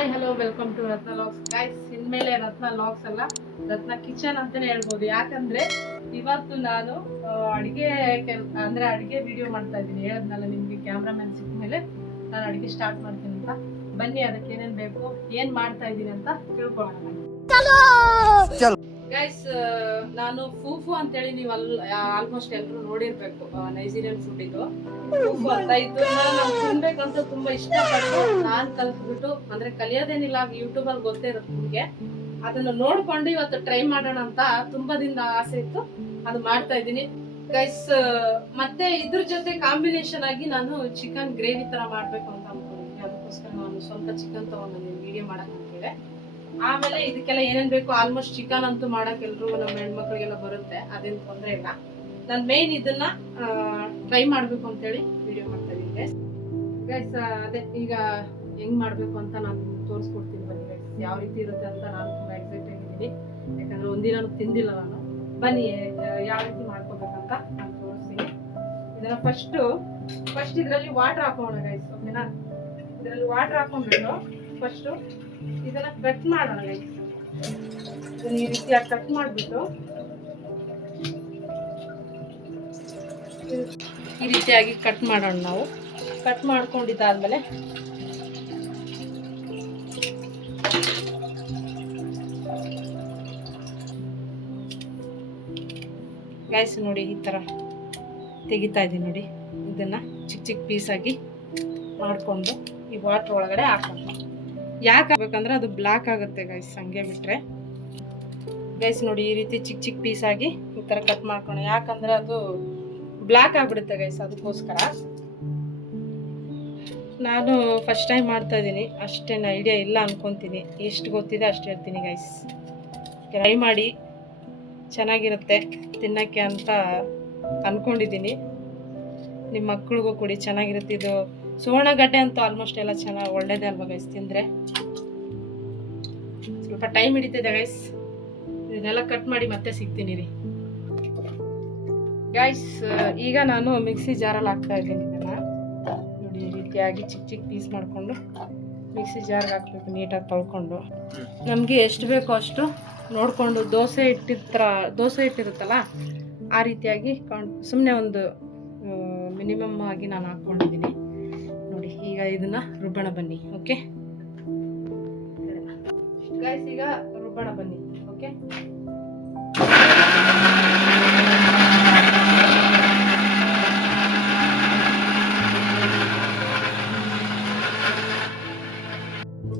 Hi hello welcome to Ratna vlogs guys. ಇನ್ಮೇಲೆ Ratna logs ಅಲ್ಲ, ರತ್ನ kitchen ಅಂತಾನೆ ಹೇಳ್ಬೋದು. ಯಾಕಂದ್ರೆ ಇವತ್ತು ನಾನು ಅಡಿಗೆ ಅಂದ್ರೆ ಅಡಿಗೆ ವಿಡಿಯೋ ಮಾಡ್ತಾ ಇದ್ದೀನಿ. ಹೇಳದ್ನಲ್ಲ ನಿಮ್ಗೆ, ಕ್ಯಾಮ್ರಾಮನ್ ಸಿಕ್ಕ ಮೇಲೆ ನಾನು ಅಡಿಗೆ ಸ್ಟಾರ್ಟ್ ಮಾಡ್ತೀನಿ ಅಂತ. ಬನ್ನಿ, ಅದಕ್ಕೆ ಏನೇನ್ ಬೇಕು, ಏನ್ ಮಾಡ್ತಾ ಇದ್ದೀನಿ ಅಂತ ತಿಳ್ಕೊಳ್ಳೋಣ ಗೈಸ್. ನಾನು ಫೂಫು ಅಂತೇಳಿ ನೀವು ಆಲ್ಮೋಸ್ಟ್ ಎಲ್ಲರೂ ನೋಡಿರ್ಬೇಕು, ನೈಜೀರಿಯನ್ ಫುಡ್ ಇದು ಫೂಫು ಅಂತ. ಇದನ್ನ ನಾವು ತಿನ್ಬೇಕಂತ ತುಂಬಾ ಇಷ್ಟಪಟ್ಟು ನಾನ್ ಕಲ್ತ್ಬಿಟ್ಟು, ಅಂದ್ರೆ ಕಲಿಯೋದೇನಿಲ್ಲ, ಯೂಟ್ಯೂಬ್ ಅಲ್ಲಿ ಗೊತ್ತೇ ಇರುತ್ತೆ ನಿಮ್ಗೆ. ಅದನ್ನ ನೋಡ್ಕೊಂಡು ಇವತ್ತು ಟ್ರೈ ಮಾಡೋಣ ಅಂತ ತುಂಬಾ ದಿನದ ಆಸೆ ಇತ್ತು, ಅದು ಮಾಡ್ತಾ ಇದ್ದೀನಿ ಗೈಸ್. ಮತ್ತೆ ಇದ್ರ ಜೊತೆ ಕಾಂಬಿನೇಷನ್ ಆಗಿ ನಾನು ಚಿಕನ್ ಗ್ರೇವಿ ತರ ಮಾಡ್ಬೇಕು ಅಂತ ಅನ್ಕೊಂಡಿದ್ದೀನಿ. ಅದಕ್ಕೋಸ್ಕರ ನಾನು ಸ್ವಲ್ಪ ಚಿಕನ್ ತಗೊಂಡು ವಿಡಿಯೋ ಮಾಡಕ್ ಅಂತೇಳಿ. ಆಮೇಲೆ ಇದಕ್ಕೆಲ್ಲ ಏನೇನ್ ಬೇಕು, ಆಲ್ಮೋಸ್ಟ್ ಚಿಕನ್ ಅಂತೂ ಮಾಡಕ್ ಎಲ್ರು ನಮ್ಮ ಹೆಣ್ಮಕ್ಳಿಗೆಲ್ಲ ಬರುತ್ತೆ, ಅದೇನ್ ತೊಂದ್ರೆ ಇಲ್ಲ. ನಾನ್ ಮೇನ್ ಇದನ್ನ ಟ್ರೈ ಮಾಡ್ಬೇಕು ಅಂತೇಳಿ ವಿಡಿಯೋ ಮಾಡ್ತಾ ಇದೀನಿ ಗೈಸ್. ಅದೇ ಈಗ ಹೆಂಗ್ ಮಾಡ್ಬೇಕು ಅಂತ ನಾನು ತೋರಿಸ್ಕೊಡ್ತೀನಿ ಬನ್ನಿ ಗೈಸ್. ಯಾವ ರೀತಿ ಇರುತ್ತೆ ಅಂತ ನಾನು ತುಂಬಾ ಎಕ್ಸೈಟ್ ಆಗಿದ್ದೀನಿ, ಯಾಕಂದ್ರೆ ಒಂದಿನ ತಿಂದಿಲ್ಲ ನಾನು. ಬನ್ನಿ ಯಾವ ರೀತಿ ಮಾಡ್ಕೋಬೇಕಂತ ನಾನು ತೋರಿಸ್ತೀನಿ. ಇದನ್ನ ಫಸ್ಟ್ ಇದ್ರಲ್ಲಿ ವಾಟರ್ ಹಾಕೋಣ ಗೈಸ್, ಓಕೆನಾ? ಇದರಲ್ಲಿ ವಾಟರ್ ಹಾಕೊಂಡ್ಬಿಟ್ಟು ಫಸ್ಟ್ ಇದನ್ನ ಕಟ್ ಮಾಡೋಣ ಗೈಸ್. ಇದನ್ನ ಈ ರೀತಿಯಾಗಿ ಕಟ್ ಮಾಡ್ಬಿಟ್ಟು ಈ ರೀತಿಯಾಗಿ ಕಟ್ ಮಾಡೋಣ ನಾವು. ಕಟ್ ಮಾಡ್ಕೊಂಡಿದ್ದಾದ್ಮೇಲೆ ಗೈಸ್ ನೋಡಿ, ಈ ತರ ತೆಗಿತಾ ಇದೀನಿ ನೋಡಿ. ಇದನ್ನ ಚಿಕ್ಕ ಚಿಕ್ಕ ಪೀಸ್ ಆಗಿ ಮಾಡ್ಕೊಂಡು ಈ ವಾಟರ್ ಒಳಗಡೆ ಹಾಕೋಣ. ಯಾಕೆ ಆಗ್ಬೇಕಂದ್ರೆ ಅದು ಬ್ಲ್ಯಾಕ್ ಆಗುತ್ತೆ ಗೈಸ್, ಹಂಗೆ ಬಿಟ್ರೆ. ಗೈಸ್ ನೋಡಿ, ಈ ರೀತಿ ಚಿಕ್ಕ ಚಿಕ್ಕ ಪೀಸ್ ಆಗಿ ಈ ತರ ಕಟ್ ಮಾಡ್ಕೋಣ, ಯಾಕಂದ್ರೆ ಅದು ಬ್ಲ್ಯಾಕ್ ಆಗ್ಬಿಡುತ್ತೆ ಗೈಸ್. ಅದಕ್ಕೋಸ್ಕರ ನಾನು ಫಸ್ಟ್ ಟೈಮ್ ಮಾಡ್ತಾ ಇದ್ದೀನಿ, ಅಷ್ಟೇನು ಐಡಿಯಾ ಇಲ್ಲ ಅನ್ಕೊಂತೀನಿ. ಎಷ್ಟು ಗೊತ್ತಿದೆ ಅಷ್ಟು ಹೇಳ್ತೀನಿ ಗೈಸ್. ಟ್ರೈ ಮಾಡಿ, ಚೆನ್ನಾಗಿರುತ್ತೆ ತಿನ್ನಕ್ಕೆ ಅಂತ ಅನ್ಕೊಂಡಿದ್ದೀನಿ. ನಿಮ್ಮ ಮಕ್ಳಿಗೂ ಕೊಡಿ, ಚೆನ್ನಾಗಿರುತ್ತೆ. ಇದು ಸುವರ್ಣಗಡ್ಡೆ ಅಂತೂ ಆಲ್ಮೋಸ್ಟ್ ಎಲ್ಲ ಚೆನ್ನಾಗಿ ಒಳ್ಳೇದೇ ಅಲ್ವಾ ಗೈಸ್ ತಿಂದರೆ. ಸ್ವಲ್ಪ ಟೈಮ್ ಹಿಡಿತಿದೆ ಗೈಸ್. ಇದನ್ನೆಲ್ಲ ಕಟ್ ಮಾಡಿ ಮತ್ತೆ ಸಿಗ್ತೀನಿ ರೀ ಗೈಸ್. ಈಗ ನಾನು ಮಿಕ್ಸಿ ಜಾರಲ್ಲಿ ಹಾಕ್ತಾ ಇದ್ದೀನಿ ಇದನ್ನು ನೋಡಿ. ಈ ರೀತಿಯಾಗಿ ಚಿಕ್ಕ ಚಿಕ್ಕ ಪೀಸ್ ಮಾಡಿಕೊಂಡು ಮಿಕ್ಸಿ ಜಾರ್ಗೆ ಹಾಕ್ಬೇಕು, ನೀಟಾಗಿ ತೊಳ್ಕೊಂಡು. ನಮಗೆ ಎಷ್ಟು ಬೇಕೋ ಅಷ್ಟು ನೋಡಿಕೊಂಡು, ದೋಸೆ ಇಟ್ಟಿರುತ್ತಲ್ಲ ಆ ರೀತಿಯಾಗಿ ಸುಮ್ಮನೆ ಒಂದು ಮಿನಿಮಮ್ ಆಗಿ ನಾನು ಹಾಕ್ಕೊಂಡಿದ್ದೀನಿ ನೋಡಿ. ಈಗ ಇದನ್ನ ರುಬ್ಬಣ ಬನ್ನಿ, ಓಕೆ ಗೈಸ್? ಈಗ ರುಬ್ಬಣ ಬನ್ನಿ, ಓಕೆ?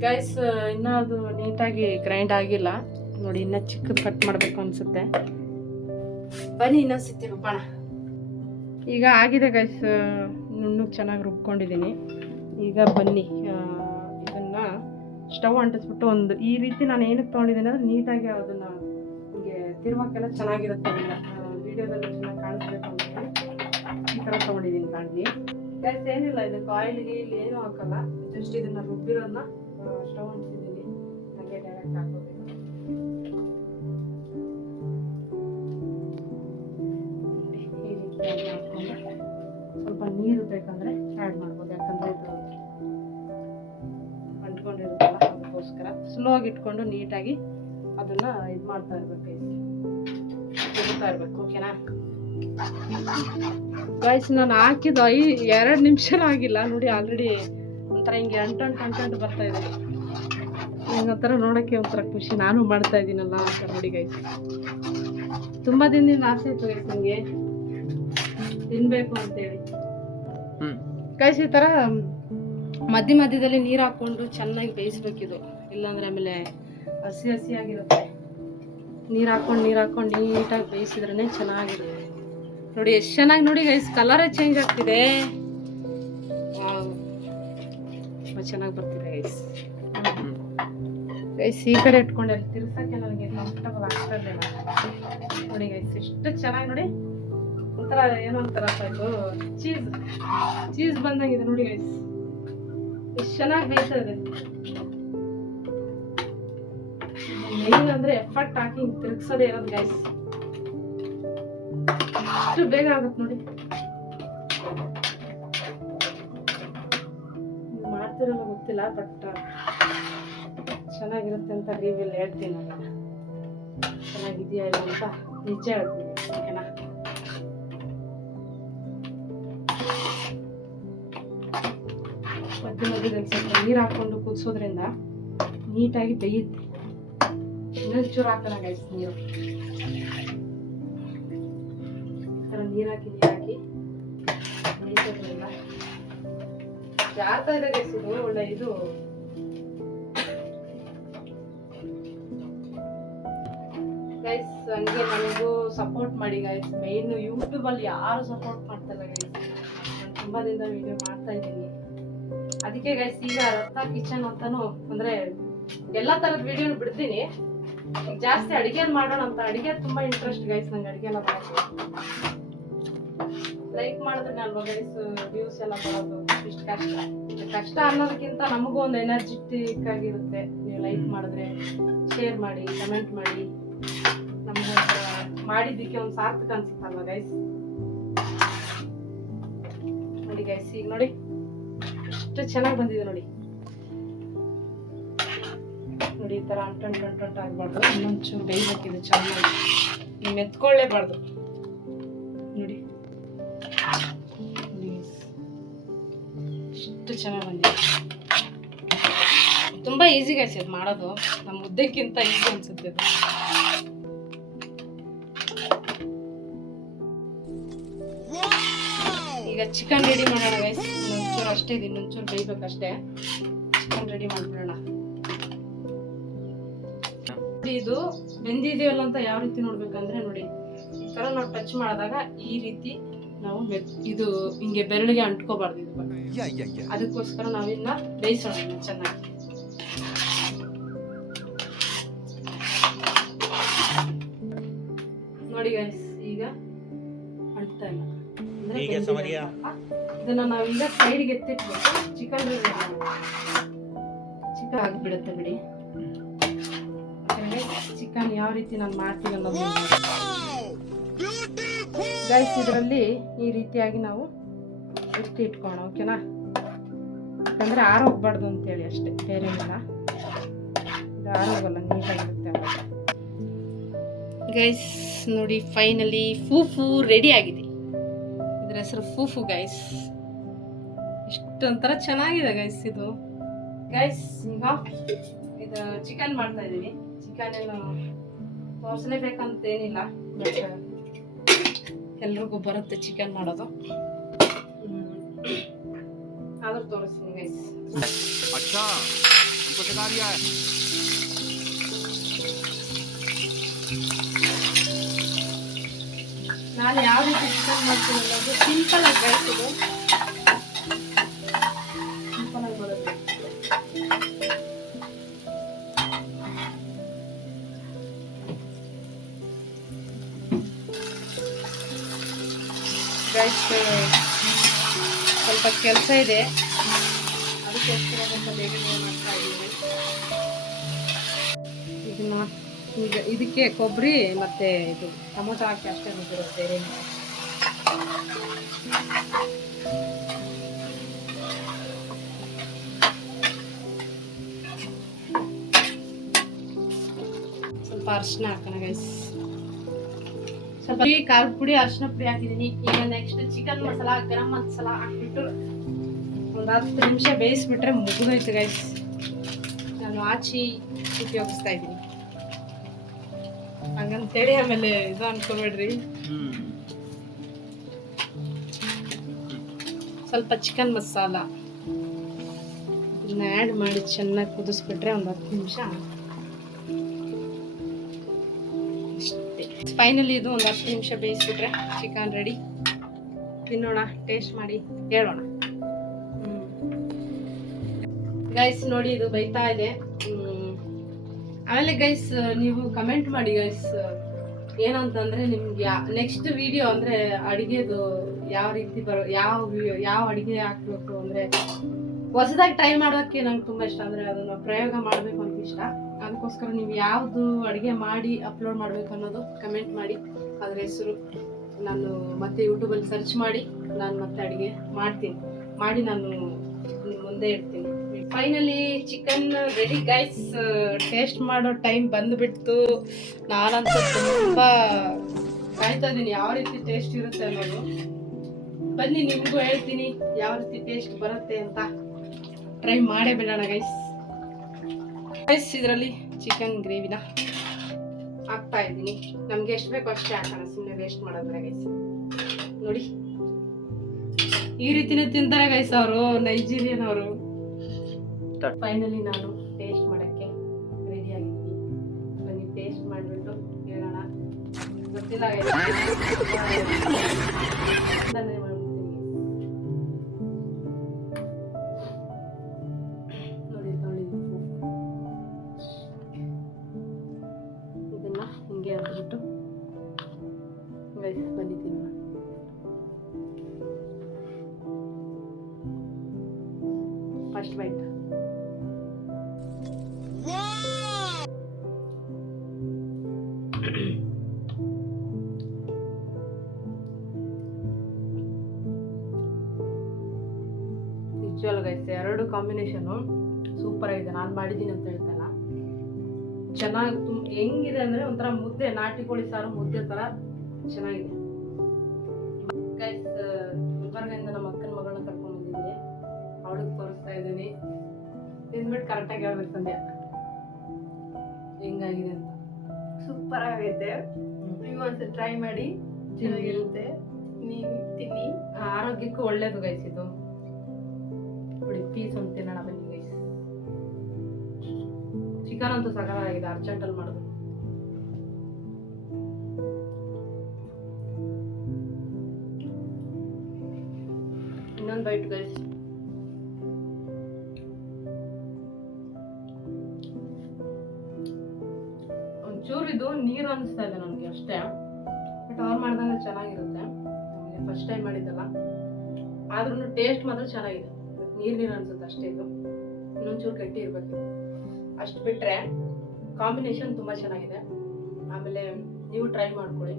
ಗೈಸ್, ಇನ್ನೂ ಅದು ನೀಟಾಗಿ ಗ್ರೈಂಡ್ ಆಗಿಲ್ಲ ನೋಡಿ, ಇನ್ನೂ ಚಿಕ್ಕದು ಕಟ್ ಮಾಡಬೇಕು ಅನ್ಸುತ್ತೆ. ಬನ್ನಿ ಇನ್ನೊಂದ್ಸತಿ ರುಬ್ಬಣ. ಈಗ ಆಗಿದೆ ಗೈಸ್, ನುಣ್ಣಗೆ ಚೆನ್ನಾಗಿ ರುಬ್ಕೊಂಡಿದ್ದೀನಿ. ಈಗ ಬನ್ನಿ ಇದನ್ನ ಸ್ಟವ್ ಅಂಟಿಸ್ಬಿಟ್ಟು ಒಂದು ಈ ರೀತಿ ನಾನು ಏನಕ್ಕೆ ತೊಗೊಂಡಿದ್ದೀನಿ ಅಂದ್ರೆ ನೀಟಾಗಿ ಅದನ್ನ ಹೀಗೆ ತಿರುವಾಕೆಲ್ಲ ಚೆನ್ನಾಗಿರುತ್ತೆ. ವಿಡಿಯೋದಲ್ಲಿ ಚೆನ್ನಾಗಿ ಕಾಣಿಸ್ಬೇಕು ಅಂತ ಈ ಥರ ತೊಗೊಂಡಿದ್ದೀನಿ ಬಾಂಡ್ಲಿ ಗೈಸ್. ಏನಿಲ್ಲ, ಇದಕ್ಕೆ ಆಯಿಲ್ಗೆ ಇಲ್ಲಿ ಏನೂ ಹಾಕಲ್ಲ, ಜಸ್ಟ್ ಇದನ್ನ ರುಬ್ಬಿರೋದನ್ನ ಸ್ಟವ್ ಅಂಟಿಸಿದ್ದೀನಿ, ಹಾಗೆ ಡೈರೆಕ್ಟ್ ಹಾಕೋಬೇಕು. ಈ ರೀತಿಯಾಗಿ ಹಾಕ್ಕೊಂಡು ಸ್ವಲ್ಪ ನೀರು ಬೇಕಂದ್ರೆ ಆ್ಯಡ್ ಮಾಡ್ಬೋದು, ಯಾಕಂದರೆ ಇದು ಅಂಟ್ಕೊಂಡಿರುತ್ತಲ್ಲ, ಅದಕ್ಕೋಸ್ಕರ ಸ್ಲೋ ಆಗಿ ಇಟ್ಕೊಂಡು ನೀಟಾಗಿ ಅದನ್ನ ಇದು ಮಾಡ್ತಾ ಇರ್ಬೇಕು, ತಿರುಗ್ತಾ ಇರ್ಬೇಕು, ಓಕೆನಾ ಗೈಸ್? ನಾನು ಹಾಕಿದ್ದು 2 ನಿಮಿಷನೂ ಆಗಿಲ್ಲ ನೋಡಿ, ಆಲ್ರೆಡಿ ಒಂಥರ ಹಿಂಗೆ ಅಂಟು ಬರ್ತಾ ಇದೆ. ನಂಗೊಂಥರ ನೋಡೋಕ್ಕೆ ಒಂಥರ ಖುಷಿ, ನಾನು ಮಾಡ್ತಾ ಇದ್ದೀನಲ್ಲ ಅಂತ ನೋಡಿ ಗೈಸ್. ತುಂಬ ದಿನದಿಂದ ಆಸೆ ಇತ್ತು ಗೈಸ್ ನನಗೆ ತಿನ್ಬೇಕು ಅಂತೇಳಿ ಗೈಸ್. ಈ ಥರ ಮಧ್ಯದಲ್ಲಿ ನೀರು ಹಾಕ್ಕೊಂಡು ಚೆನ್ನಾಗಿ ಬೇಯಿಸ್ಬೇಕಿದು, ಇಲ್ಲಾಂದ್ರೆ ಆಮೇಲೆ ಹಸಿ ಆಗಿರುತ್ತೆ. ನೀರು ಹಾಕೊಂಡು ನೀಟಾಗಿ ಬೇಯಿಸಿದ್ರೇ ಚೆನ್ನಾಗಿರುತ್ತೆ ನೋಡಿ. ಎಷ್ಟು ಚೆನ್ನಾಗಿ ನೋಡಿ ಗೈಸ್, ಕಲರೇ ಚೇಂಜ್ ಆಗ್ತಿದೆ, ತುಂಬ ಚೆನ್ನಾಗಿ ಬರ್ತಿದೆ ಗೈಸ್. ಗೈಸ್ ಈ ಕಡೆ ಇಟ್ಕೊಂಡೆ ತಿರ್ಸಕ್ಕೆ ನನಗೆ ಕಂಫರ್ಟಬಲ್ ಆಗ್ತಾ ಇರಲಿಲ್ಲ ನೋಡಿ ಗೈಸ್. ಎಷ್ಟು ಚೆನ್ನಾಗಿ ನೋಡಿ, ಒಂಥರ ಏನೋ ಒಂಥರ ಇದು ಚೀಸ್ ಬಂದಂಗಿದೆ ನೋಡಿ ಗೈಸ್. ಎಷ್ಟು ಚೆನ್ನಾಗಿ ಬೇಯ್ತಾ ಇದೆ. ಮೇನ್ ಅಂದ್ರೆ ಎಫರ್ಟ್ ಹಾಕಿ ತಿರುಗಿಸೋದೇ ಇರೋದು ಗೈಸ್. ಅಷ್ಟು ಬೇಗ ಆಗುತ್ತೆ ನೋಡಿ. ಮಾಡ್ತಿರಲ್ಲ ಗೊತ್ತಿಲ್ಲ, ಬಟ್ ಚೆನ್ನಾಗಿರುತ್ತೆ ಅಂತ ರಿವ್ಯೂ ಹೇಳ್ತೀನಿ ನಾನು. ಚೆನ್ನಾಗಿದೆಯಾ ಇಲ್ಲ ಅಂತ ನಿಜ ಹೇಳ್ತೀನಿ, ಓಕೆನಾ? ಮಧ್ಯದಲ್ಲಿ ಸ್ವಲ್ಪ ನೀರು ಹಾಕೊಂಡು ಕುದಿಸೋದ್ರಿಂದ ನೀಟಾಗಿ ಬೇಯುತ್ತೆ. ಇನ್ನೊಂಚೂರು ಹಾಕೋಣ ಗೈಸ್ ನೀರು. ನೀರು ಹಾಕಿ ಬೇಯಿಸೋದ್ರಿಂದ ಜಾರ್ತಾ ಇದೆ ಗೈಸ್. ಇದು ಒಳ್ಳೆ ಇದು ಗೈಸ್. ಹಂಗೆ ನನಗೂ ಸಪೋರ್ಟ್ ಮಾಡಿ ಗೈಸ್. ಮೇನ್ ಯೂಟ್ಯೂಬ್ ಅಲ್ಲಿ ಯಾರು ಸಪೋರ್ಟ್ ಮಾಡ್ತಾಯಿಲ್ಲ ಗೈಸ್. ನಾನು ತುಂಬಾ ದಿನದ ವಿಡಿಯೋ ಮಾಡ್ತಾ ಇದ್ದೀನಿ. ಅದಕ್ಕೆ ಗೈಸ್ ಈಗ ರತ್ನ ಕಿಚನ್ ಅಂತಾನು ಅಂದ್ರೆ ಎಲ್ಲಾ ತರದ ವಿಡಿಯೋ ಬಿಡ್ತೀನಿ. ಜಾಸ್ತಿ ಅಡಿಗೆ ಮಾಡೋಣ ಅಂತ. ಅಡಿಗೆ ತುಂಬಾ ಇಂಟ್ರೆಸ್ಟ್ ಗೈಸ್ ನಂಗೆ. ಅಡಿಗೆ ಎಲ್ಲ ಮಾಡೋದು ಲೈಕ್ ಮಾಡಿದ್ರೆ ಅಲ್ವಾ ಗೈಸ್ ವ್ಯೂಸ್ ಎಲ್ಲ ಬರೋದು. ಇಷ್ಟು ಕಷ್ಟ ಅನ್ನೋದಕ್ಕಿಂತ ನಮಗೂ ಒಂದು ಎನರ್ಜಿಟಿಕ್ ಆಗಿರುತ್ತೆ. ನೀವು ಲೈಕ್ ಮಾಡಿದ್ರೆ, ಶೇರ್ ಮಾಡಿ, ಕಮೆಂಟ್ ಮಾಡಿ, ನಮ್ಗೆ ಮಾಡಿದ್ದಕ್ಕೆ ಒಂದು ಸಾರ್ಥಕ ಅನ್ಸುತ್ತಲ್ವಾ ಗೈಸ್. ನೋಡಿ ಗೈಸ್, ಈಗ ನೋಡಿ ಎಷ್ಟು ಚೆನ್ನಾಗಿ ಬಂದಿದೆ ನೋಡಿ. ನೋಡಿ ಈ ತರ ಅಂಟಂಟು ಆಗ್ಬಾರ್ದು. ಇನ್ನೊಂಚೂರು ಬೇಯ್ಬೇಕಿದೆ ಚೆನ್ನಾಗಿ. ನೀವು ಎತ್ಕೊಳ್ಳೇಬಾರ್ದು. ನೋಡಿ ಎಷ್ಟು ಚೆನ್ನಾಗಿ ಬಂದಿದೆ. ತುಂಬಾ ಈಸಿ ಗೈಸ್ ಇದು ಮಾಡೋದು. ನಮ್ಮ ಮುದ್ದೆಕ್ಕಿಂತ ಈಸಿ ಅನ್ಸುತ್ತೆ ಇದು. ಈಗ ಚಿಕನ್ ರೆಡಿ ಮಾಡೋಣ ಗೈಸ್. ಇನ್ನೊಂಚೂರು ಅಷ್ಟೇ ಇದೆ, ಇನ್ನೊಂಚೂರು ಬೇಯ್ಬೇಕಷ್ಟೇ. Chicken ready ಮಾಡ್ಬಿಡೋಣ. ಇದು ಬೆಂದಿದೆಯಲ್ಲ ಅಂತ ಯಾವ ರೀತಿ ನೋಡ್ಬೇಕಂದ್ರೆ ನೋಡಿ, ಈ ತರ ನಾವು ಟಚ್ ಮಾಡಿದಾಗ ಈ ರೀತಿ ನಾವು ಇದು ಹಿಂಗೆ ಬೆರಳಿಗೆ ಅಂಟ್ಕೋಬಾರ್ದು. ಇದು ಅದಕ್ಕೋಸ್ಕರ ನಾವಿನ್ನ ಬೇಯಿಸೋಣ ಚೆನ್ನಾಗಿ. ನೋಡಿ ಗೈಸ್, ಈಗ ಅಂಟ್ತಾ ಇಲ್ಲ. ಇದನ್ನ ನಾವೀಗ ಸೈಡ್ಗೆ ಎತ್ತಿಟ್ಬಿಟ್ಟು ಚಿಕನ್ ಆಗ್ಬಿಡುತ್ತೆ ಬಿಡಿ. ಚಿಕನ್ ಯಾವ ರೀತಿ ನಾನು ಮಾಡ್ತೀನಿ ಅನ್ನೋದು ಗೈಸ್. ಇದರಲ್ಲಿ ಈ ರೀತಿಯಾಗಿ ನಾವು ಎತ್ತಿ ಇಟ್ಕೋಣ, ಓಕೆನಾ? ಯಾಕಂದ್ರೆ ಆರೋಗ್ಬಾರ್ದು ಅಂತೇಳಿ ಅಷ್ಟೇ, ಬೇರೆ ಇಲ್ಲ. ಇದು ಆರೋಗಲ್ಲ, ನೀಟಾಗಿರುತ್ತೆ ಅವಾಗ ಗೈಸ್. ನೋಡಿ ಫೈನಲಿ ಫೂಫು ರೆಡಿ ಆಗಿದೆ. ಇದ್ರ ಹೆಸರು ಫೂಫು ಗೈಸ್. ಇಷ್ಟೊಂಥರ ಚೆನ್ನಾಗಿದೆ ಗೈಸ್ ಇದು. ಗೈಸ್ ಈಗ ಇದು ಚಿಕನ್ ಮಾಡ್ತಾ ಇದ್ದೀವಿ. ಚಿಕನ್ ಏನು ತೋರಿಸಲೇಬೇಕಂತೇನಿಲ್ಲ, ಬಟ್ ಎಲ್ರಿಗೂ ಬರುತ್ತೆ ಚಿಕನ್ ಮಾಡೋದು. ಆದ್ರೂ ತೋರಿಸ್ತೀನಿ ಗೈಸ್. ನಾನು ಯಾವ ರೀತಿ ಚಿಕನ್ ಮಾಡ್ತೀನಿ ಅನ್ನೋದು ಸಿಂಪಲ್ ಆಗಿ ಗೈಸ್. ಇದು ಸಿಂಪಲ್ ಆಗಿ ಬರುತ್ತೆ. ಗೈಸ್ ಸ್ವಲ್ಪ ಕೆಲಸ ಇದೆ, ಅದಕ್ಕೋಸ್ಕರ ಸ್ವಲ್ಪ ಬೇಗ ಮಾಡ್ತಾ ಇದ್ದೀನಿ. ಇದನ್ನ ಈಗ ಇದಕ್ಕೆ ಕೊಬ್ಬರಿ ಮತ್ತೆ ಇದು ಟೊಮೊಟೊ ಹಾಕಿ ಅಷ್ಟೇ ರುಬ್ಬಿರೋದು, ಬೇರೆ ಸ್ವಲ್ಪ ಅರಿಶಿನ ಹಾಕೋಣ ಗೈಸ್. ಸ್ವಲ್ಪ ಖಾರದ ಪುಡಿ, ಅರಿಶಿನ ಪುಡಿ ಹಾಕಿದ್ದೀನಿ. ಈಗ ನೆಕ್ಸ್ಟ್ ಚಿಕನ್ ಮಸಾಲ, ಗರಂ ಮಸಾಲ ಹಾಕ್ಬಿಟ್ಟು ಒಂದು 10 ನಿಮಿಷ ಬೇಯಿಸ್ಬಿಟ್ರೆ ಮುಗಿದೋಯ್ತು ಗೈಸ್. ನಾನು ಆಚಿ ಉಪಯೋಗಿಸ್ತಾ ಇದ್ದೀನಿ, ಹಂಗಂತೇಳಿ ಆಮೇಲೆ ಇದು ಅನ್ಕೋಬೇಡ್ರಿ. ಸ್ವಲ್ಪ ಚಿಕನ್ ಮಸಾಲ ಇದನ್ನ ಆ್ಯಡ್ ಮಾಡಿ ಚೆನ್ನಾಗಿ ಕುದಿಸ್ಬಿಟ್ರೆ ಒಂದು 10 ನಿಮಿಷ ಅಷ್ಟೇ. ಫೈನಲಿ ಇದು ಒಂದು 10 ನಿಮಿಷ ಬೇಯಿಸ್ಬಿಟ್ರೆ ಚಿಕನ್ ರೆಡಿ. ತಿನ್ನೋಣ, ಟೇಸ್ಟ್ ಮಾಡಿ ಹೇಳೋಣ ಗೈಸ್. ನೋಡಿ ಇದು ಬೈತಾ ಇದೆ. ಆಮೇಲೆ ಗೈಸ್ ನೀವು ಕಮೆಂಟ್ ಮಾಡಿ ಗೈಸ್, ಏನಂತಂದ್ರೆ ನಿಮ್ಗೆ ನೆಕ್ಸ್ಟ್ ವಿಡಿಯೋ ಅಂದ್ರೆ ಅಡಿಗೆದು ಯಾವ ರೀತಿ ಯಾವ ಅಡಿಗೆ ಹಾಕ್ಬೇಕು ಅಂದ್ರೆ ಹೊಸದಾಗಿ ಟ್ರೈ ಮಾಡೋಕ್ಕೆ ನಂಗೆ ತುಂಬಾ ಇಷ್ಟ. ಅಂದ್ರೆ ಅದನ್ನ ಪ್ರಯೋಗ ಮಾಡ್ಬೇಕು ಅಂತ ಇಷ್ಟ. ಅದಕ್ಕೋಸ್ಕರ ನೀವು ಯಾವ್ದು ಅಡಿಗೆ ಮಾಡಿ ಅಪ್ಲೋಡ್ ಮಾಡ್ಬೇಕು ಅನ್ನೋದು ಕಮೆಂಟ್ ಮಾಡಿ. ಅದ್ರ ಹೆಸರು ನಾನು ಮತ್ತೆ ಯೂಟ್ಯೂಬಲ್ಲಿ ಸರ್ಚ್ ಮಾಡಿ ನಾನು ಮತ್ತೆ ಅಡಿಗೆ ಮಾಡ್ತೀನಿ, ಮಾಡಿ ನಾನು ಮುಂದೆ ಇಡ್ತೀನಿ. Finally chicken ready guys. Taste ಮಾಡೋ ಟೈಮ್ ಬಂದುಬಿಡ್ತು. ನಾನಂತೂ ತುಂಬ ಕಾಯ್ತಾ ಇದ್ದೀನಿ ಯಾವ ರೀತಿ ಟೇಸ್ಟ್ ಇರುತ್ತೆ ಅನ್ನೋದು. ಬನ್ನಿ ನಿಮಗೂ ಹೇಳ್ತೀನಿ ಯಾವ ರೀತಿ ಟೇಸ್ಟ್ ಬರುತ್ತೆ ಅಂತ. ಟ್ರೈ ಮಾಡೇ ಬಿಡೋಣ ಗೈಸ್. ಇದರಲ್ಲಿ ಚಿಕನ್ ಗ್ರೇವಿನ ಹಾಕ್ತಾ ಇದ್ದೀನಿ. ನಮ್ಗೆ ಎಷ್ಟು ಬೇಕೋ ಅಷ್ಟೇ ಹಾಕೋಣ, ಸುಮ್ಮನೆ ವೇಸ್ಟ್ ಮಾಡೋದ್ರೆ ಗೈಸ್. ನೋಡಿ ಈ ರೀತಿನೇ ತಿಂತಾರೆ ಗೈಸ್ ಅವರು, ನೈಜೀರಿಯನ್ ಅವರು. ಫೈನಲಿ ನಾನು ಟೇಸ್ಟ್ ಮಾಡಕ್ಕೆ ರೆಡಿ ಆಗಿದ್ದೀನಿ. ಬನ್ನಿ ಟೇಸ್ಟ್ ಮಾಡಿಬಿಟ್ಟು ಹೇಳೋಣ. ಗೊತ್ತಿಲ್ಲ ನೋಡಿ ನೋಡಿ ಇದನ್ನ ಹಿಂಗೆ ಹಾಕ್ಬಿಟ್ಟು ಗೈಸ್ ಬನ್ನಿ ತಿನ್ನೋಣ. First bite. ನಿಜವಲ್ಲ ಗೈಸ್, ಎರಡು ಕಾಂಬಿನೇಷನು ಸೂಪರ್ ಆಗಿದೆ. ನಾನು ಮಾಡಿದ್ದೀನಿ ಅಂತ ಹೇಳ್ತಾನ. ಚೆನ್ನಾಗಿ ಹೆಂಗಿದೆ ಅಂದ್ರೆ ಒಂಥರ ಮುದ್ದೆ, ನಾಟಿ ಕೋಳಿ ಸಾರು ಮುದ್ದೆ ತರ ಚೆನ್ನಾಗಿದೆ ಗೈಸ್. ಗುಲ್ಬರ್ಗದಿಂದ ನಮ್ಮ ಅಕ್ಕನ ಮಗಳನ್ನ ಕರ್ಕೊಂಡ್ ಬಂದಿದ್ದೀನಿ, ಅವಳಿಗೆ ತೋರಿಸ್ತಾ ಇದ್ದೀನಿ. ತಿಂದ್ಬಿಟ್ಟು ಕರೆಕ್ಟಾಗಿ ಹೇಳ್ಬೇಕು ಸಂಧ್ಯಾ ಹೆಂಗಾಗಿದೆ ಅಂತ. ಸೂಪರ್ ಆಗೈತೆ. ನೀವು ಒಂದ್ಸಲ ಟ್ರೈ ಮಾಡಿ, ಚೆನ್ನಾಗಿರುತ್ತೆ. ನೀವು ತಿನ್ನಿ, ಆರೋಗ್ಯಕ್ಕೂ ಒಳ್ಳೇದು ಗೈಸ್ ಇದು. ನೋಡಿ ಪೀಸ್ ಅಂತ ತಿನ್ನೋಣ ಬನ್ನಿ ಗೈಸ್. ಚಿಕನ್ ಅಂತೂ ಸಗಲಾಗಿದೆ, ಅರ್ಜೆಂಟಲ್ಲಿ ಮಾಡೋದು. ಇನ್ನೊಂದು ಬೈಟ್ ಗೈಸ್. ಒಂಚೂರು ಇದು ನೀರು ಅನಿಸ್ತಾ ಇದೆ ನನಗೆ ಅಷ್ಟೇ, ಬಟ್ ಅವ್ರು ಮಾಡಿದಂಗೆ ಚೆನ್ನಾಗಿರುತ್ತೆ. ನಮಗೆ ಫಸ್ಟ್ ಟೈಮ್ ಮಾಡಿದ್ದಲ್ಲ, ಆದ್ರೂ ಟೇಸ್ಟ್ ಮಾತ್ರ ಚೆನ್ನಾಗಿದೆ. ನೀರು ಅನ್ಸುತ್ತೆ ಅಷ್ಟೇ. ಇದು ಇನ್ನೊಂಚೂರು ಗಟ್ಟಿ ಇರ್ಬೇಕು ಅಷ್ಟು ಬಿಟ್ರೆ ಕಾಂಬಿನೇಷನ್ ತುಂಬಾ ಚೆನ್ನಾಗಿದೆ. ಆಮೇಲೆ ನೀವು ಟ್ರೈ ಮಾಡ್ಕೊಳ್ಳಿ.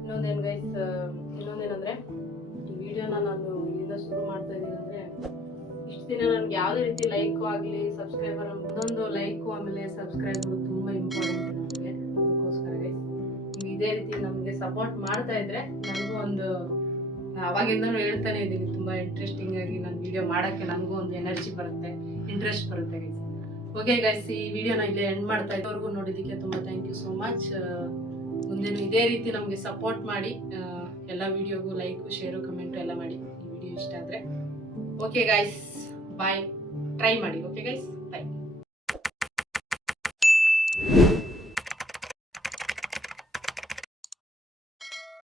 ಇನ್ನೊಂದೇನು ಗೈಸ್, ಇನ್ನೊಂದೇನಂದ್ರೆ ಈ ವಿಡಿಯೋನ ನಾನು ಇಲ್ಲಿಂದ ಶುರು ಮಾಡ್ತಾ ಇದ್ದೀನಿ ಅಂದ್ರೆ, ಇಷ್ಟು ದಿನ ನನಗೆ ಯಾವುದೇ ರೀತಿ ಲೈಕು ಆಗಲಿ ಸಬ್ಸ್ಕ್ರೈಬರ್, ಒಂದೊಂದು ಲೈಕು ಆಮೇಲೆ ಸಬ್ಸ್ಕ್ರೈಬರು ತುಂಬ ಇಂಪಾರ್ಟೆಂಟ್ ನಮಗೆ. ಅದಕ್ಕೋಸ್ಕರ ಗೈಸ್ ನೀವು ಇದೇ ರೀತಿ ನಮಗೆ ಸಪೋರ್ಟ್ ಮಾಡ್ತಾ ಇದ್ರೆ ನನಗೂ ಒಂದು, ಅವಾಗಿಂದನೂ ಹೇಳ್ತಾನೆ ಇದ್ದೀನಿ, ತುಂಬ ಇಂಟ್ರೆಸ್ಟಿಂಗ್ ಆಗಿ ನಾನು ವಿಡಿಯೋ ಮಾಡೋಕ್ಕೆ ನನಗೂ ಒಂದು ಎನರ್ಜಿ ಬರುತ್ತೆ, ಇಂಟ್ರೆಸ್ಟ್ ಬರುತ್ತೆ ಗೈಸ್. ಓಕೆ ಗೈಸ್, ಈ ವಿಡಿಯೋನ ಇಲ್ಲೇ ಎಂಡ್ ಮಾಡ್ತಾ ಇದ್ದವ್ರಿಗೂ ನೋಡಿದ್ದಕ್ಕೆ ತುಂಬ ಥ್ಯಾಂಕ್ ಯು ಸೋ ಮಚ್. ಮುಂದೇನು ಇದೇ ರೀತಿ ನಮಗೆ ಸಪೋರ್ಟ್ ಮಾಡಿ, ಎಲ್ಲ ವಿಡಿಯೋಗೂ ಲೈಕು ಶೇರು ಕಮೆಂಟು ಎಲ್ಲ ಮಾಡಿ ಈ ವಿಡಿಯೋ ಇಷ್ಟ ಆದರೆ. ಓಕೆ ಗೈಸ್, ಬಾಯ್. ಟ್ರೈ ಮಾಡಿ. Okay guys.